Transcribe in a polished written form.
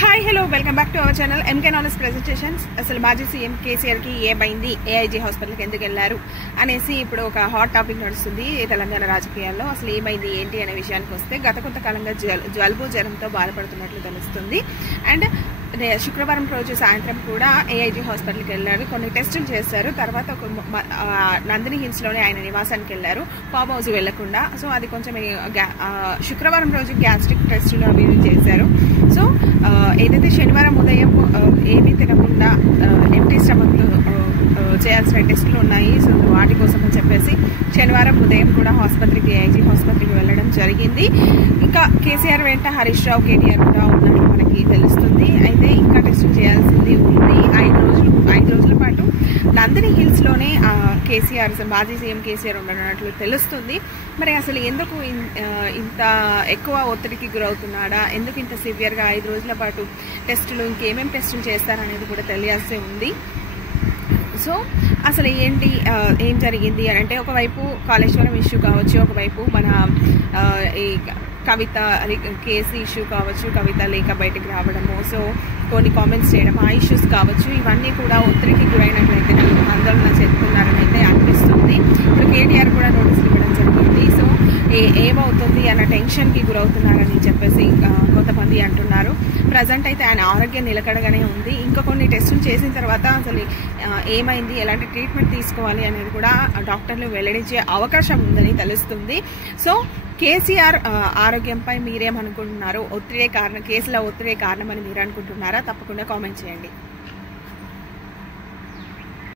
Hi hello welcome back to our channel MK knowledge presentations. అసలు మాజీ CM KCR కి ఏమైంది, ఏఐజీ హాస్పిటల్కి ఎందుకు వెళ్లారు అనేసి ఇప్పుడు ఒక హాట్ టాపిక్ నడుస్తుంది తెలంగాణ రాజకీయాల్లో. అసలు ఏమైంది ఏంటి అనే విషయానికి వస్తే, గత కొంతకాలంగా జలుబు జ్వరంతో బాధపడుతున్నట్లు తెలుస్తుంది. అండ్ శుక్రవారం రోజు సాయంత్రం కూడా ఏఐజీ హాస్పిటల్కి వెళ్ళారు, కొన్ని టెస్టులు చేశారు. తర్వాత ఒక నందిని హిల్స్ లోనే ఆయన నివాసానికి వెళ్ళారు, ఫామ్ హౌస్ వెళ్లకుండా. సో అది కొంచెం శుక్రవారం రోజు గ్యాస్ట్రిక్ టెస్టులు అవి చేశారు. సో ఏదైతే శనివారం ఉదయం ఏమీ తినకుండా ఎంటీ స్టమక్ చేయాల్సిన టెస్టులు ఉన్నాయి, సో వాటి కోసం అని చెప్పేసి శనివారం ఉదయం కూడా ఏఐజీ హాస్పిటల్కి వెళ్ళడం జరిగింది. ఇంకా కేసీఆర్ వెంట హరీష్ రావు, కేటీఆర్ కూడా ఉన్నట్టు మనకి తెలుస్తుంది. అయితే ఇంకా టెస్టులు చేయాల్సింది ఉంది. 5 రోజుల పాటు నందిని హిల్స్ లోనే కేసీఆర్, మాజీ సీఎం కేసీఆర్ ఉండనున్నట్లు తెలుస్తుంది. మరి అసలు ఎందుకు ఇంత ఎక్కువ ఒత్తిడికి గురవుతున్నాడా, ఎందుకు ఇంత సివియర్ గా 5 రోజుల పాటు టెస్టులు, ఇంకేమేమి టెస్టులు చేస్తారనేది కూడా తెలియాల్సి ఉంది. సో అసలు ఏంటి, ఏం జరిగింది అని అంటే, ఒకవైపు కాళేశ్వరం ఇష్యూ కావచ్చు, ఒకవైపు మన ఈ కవిత కేసు ఇష్యూ కావచ్చు, కవిత లేక బయటకు రావడము, సో కొన్ని కామెంట్స్ చేయడం, ఆ ఇష్యూస్ కావచ్చు, ఇవన్నీ కూడా ఒత్తిడికి గురైనట్లయితే ఆందోళన చెందుతున్నారని అయితే అనిపిస్తుంది. ఇప్పుడు కేటీఆర్ కూడా నోటీసులు ఇవ్వడం జరిగింది. సో ఏమవుతుంది అన్న టెన్షన్కి గురవుతున్నారని చెప్పేసి కొంతమంది అంటున్నారు. ప్రజెంట్ అయితే ఆయన ఆరోగ్యం నిలకడగానే ఉంది. ఇంకా కొన్ని టెస్టులు చేసిన తర్వాత అసలు ఏమైంది, ఎలాంటి ట్రీట్మెంట్ తీసుకోవాలి అనేది కూడా డాక్టర్లు వెల్లడించే అవకాశం ఉందని తెలుస్తుంది. సో కేసీఆర్ ఆరోగ్యంపై మీరేమనుకుంటున్నారు? కేసుల ఒత్తిడే కారణమని మీరు అనుకుంటున్నారా? తప్పకుండా కామెంట్ చేయండి.